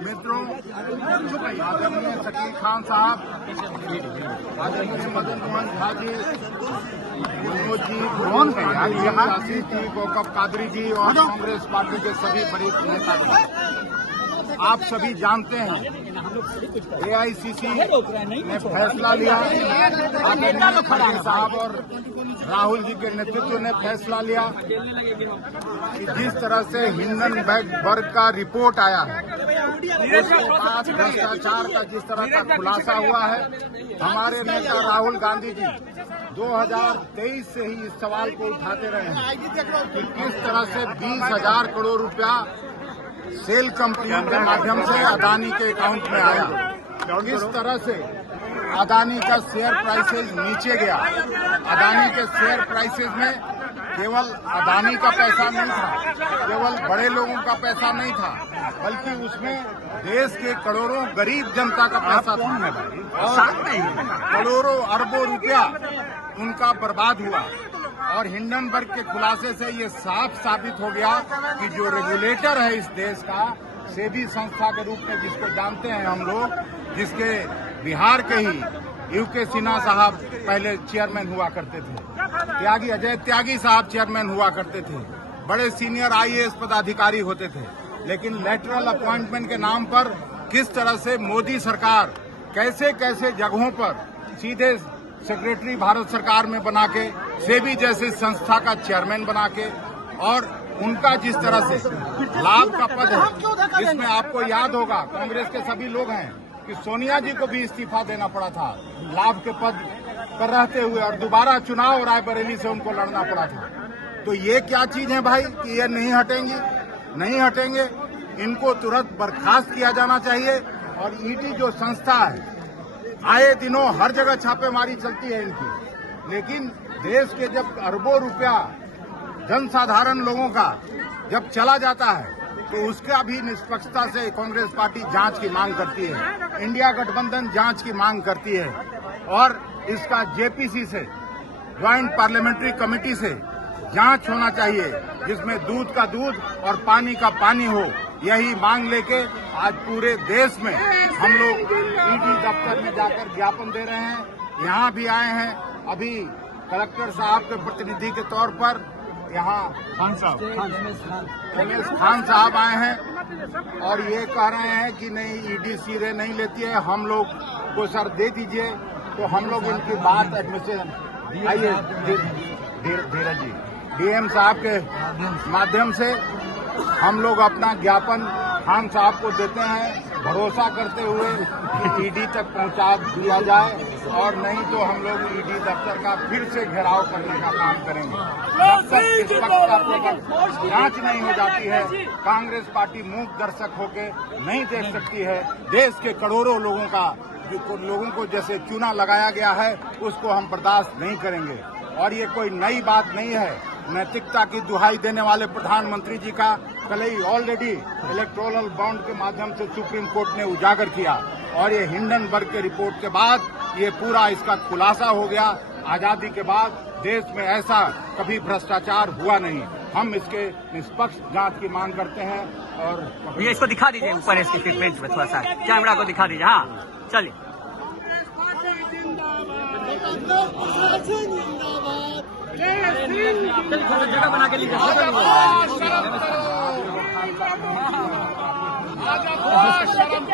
मित्रों, आदरणीय शकील खान साहब, आदरणीय मदन मोहन झा जी, विनोद जी, आशीष जी, गौकब कादरी जी और कांग्रेस पार्टी के सभी वरिष्ठ नेता, आप सभी जानते हैं AICC ने फैसला लिया, आदरणीय खड़गे साहब और राहुल जी के नेतृत्व ने फैसला लिया कि जिस तरह से हिंडनबर्ग का रिपोर्ट आया है, उसके बाद भ्रष्टाचार का जिस तरह का खुलासा हुआ है, हमारे नेता राहुल गांधी जी 2023 से ही इस सवाल को उठाते रहे हैं कि किस तरह से 20,000 करोड़ रुपया सेल कंपनियों के माध्यम से अदानी के अकाउंट में आया, किस तरह से अदानी का शेयर प्राइसेस नीचे गया। अदानी के शेयर प्राइसेस में केवल अदानी का पैसा नहीं था, केवल बड़े लोगों का पैसा नहीं था, बल्कि उसमें देश के करोड़ों गरीब जनता का पैसा था और करोड़ों अरबों रुपया उनका बर्बाद हुआ। और हिंडनबर्ग के खुलासे से ये साफ साबित हो गया कि जो रेगुलेटर है इस देश का, सेबी संस्था के रूप में जिसको जानते हैं हम लोग, जिसके बिहार के ही UK सिन्हा साहब पहले चेयरमैन हुआ करते थे, अजय त्यागी साहब चेयरमैन हुआ करते थे, बड़े सीनियर IAS पदाधिकारी होते थे, लेकिन लेटरल अपॉइंटमेंट के नाम पर किस तरह से मोदी सरकार कैसे कैसे जगहों पर सीधे सेक्रेटरी भारत सरकार में बना के, सेबी जैसी संस्था का चेयरमैन बना के, और उनका जिस तरह से लाभ का पद है, इसमें आपको याद होगा कांग्रेस के सभी लोग हैं कि सोनिया जी को भी इस्तीफा देना पड़ा था लाभ के पद पर रहते हुए, और दोबारा चुनाव रायबरेली से उनको लड़ना पड़ा था। तो ये क्या चीज है भाई कि ये नहीं हटेंगे, इनको तुरंत बर्खास्त किया जाना चाहिए। और ED जो संस्था है, आए दिनों हर जगह छापेमारी चलती है इनकी, लेकिन देश के जब अरबों रुपया जनसाधारण लोगों का जब चला जाता है, तो उसका भी निष्पक्षता से कांग्रेस पार्टी जांच की मांग करती है, इंडिया गठबंधन जांच की मांग करती है, और इसका JPC से, ज्वाइंट पार्लियामेंट्री कमेटी से जांच होना चाहिए, जिसमें दूध का दूध और पानी का पानी हो। यही मांग लेके आज पूरे देश में हम लोग ED दफ्तर में जाकर ज्ञापन दे रहे हैं। यहाँ भी आए हैं अभी कलेक्टर साहब के प्रतिनिधि के तौर पर, यहाँ MS खान साहब आए हैं और ये कह रहे हैं कि नहीं ED सिरे नहीं लेती है, हम लोग को सर दे दीजिए। तो हम लोग इनकी बात एडमिशन आइए धीरज जी DM साहब के माध्यम से हम लोग अपना ज्ञापन खान साहब को देते हैं, भरोसा करते हुए ED तक पहुंचा दिया जाए, और नहीं तो हम लोग ED दफ्तर का फिर से घेराव करने का काम करेंगे। जब तक निष्पक्षतापूर्वक जांच नहीं हो जाती है, कांग्रेस पार्टी मूक दर्शक होकर नहीं देख सकती है। देश के करोड़ों लोगों को जैसे चूना लगाया गया है, उसको हम बर्दाश्त नहीं करेंगे। और ये कोई नई बात नहीं है। नैतिकता की दुहाई देने वाले प्रधानमंत्री जी का कल ही ऑलरेडी इलेक्टोरल बॉन्ड के माध्यम से सुप्रीम कोर्ट ने उजागर किया, और ये हिंडनबर्ग के रिपोर्ट के बाद ये पूरा इसका खुलासा हो गया। आजादी के बाद देश में ऐसा कभी भ्रष्टाचार हुआ नहीं। हम इसके निष्पक्ष जांच की मांग करते हैं। और ये इसको दिखा दीजिए, ऊपर इसकी फिटमेंट में थोड़ा सा कैमरा को दिखा दीजिए। हाँ चलिए। जगह बना के लीजिए।